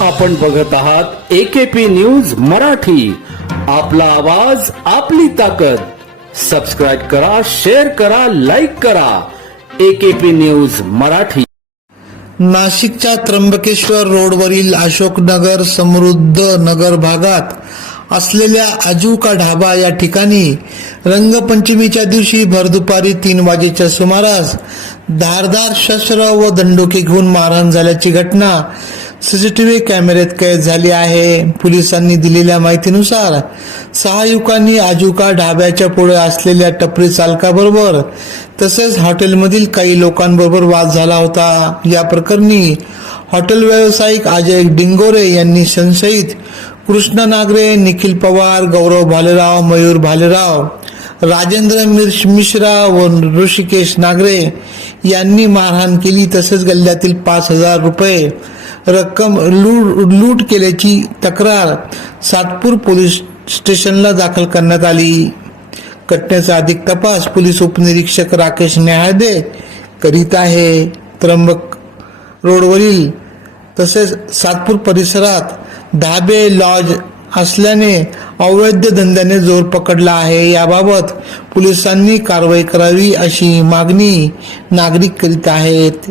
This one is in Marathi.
आपण बघत आहात एकेपी न्यूज मराठी. आपला आवाज आपली ताकद. सबस्क्राईब करा शेअर करा लाईक करा. AKP news Marathi. नाशिकच्या त्र्यंबकेश्वर रोडवरील अशोकनगर समृद्ध नगर भागात असलेल्या अजूका ढाबा या ठिकाणी रंगपंचमीच्या दिवशी भरदुपारी तीन वाजेच्या सुमारास धारदार शस्त्र व दंडुके घेऊन मारहाण झाल्याची घटना सीसीटीव्ही कॅमेऱ्यात कैद झाली आहे. पोलिसांनी दिलेल्या माहितीनुसार सहा युवकांनी आजुका ढाब्याच्या पुढे असलेल्या टपरी चालकाबरोबर तसेच हॉटेलमधील काही लोकांबरोबर वाद झाला होता. या प्रकरणी हॉटेल व्यावसायिक अजय डिंगोरे यांनी संशयित कृष्ण नागरे निखिल पवार गौरव भालेराव मयूर भालेराव राजेंद्र मिर्श मिश्रा व ऋषिकेश नागरे यांनी मारहाण केली. तसेच गल्ल्यातील पाच हजार रुपये रक्कम लूट लूट केल्याची तक्रार सातपूर पोलीस स्टेशनला दाखल करण्यात आली. घटनेचा अधिक तपास पोलीस उपनिरीक्षक राकेश न्याहादे करीत आहे. त्र्यंबक रोडवरील तसेच सातपूर परिसरात धाबे लॉज असल्याने अवैध धंद्याने जोर पकडला आहे. याबाबत पोलिसांनी कारवाई करावी अशी मागणी नागरिक करीत आहेत.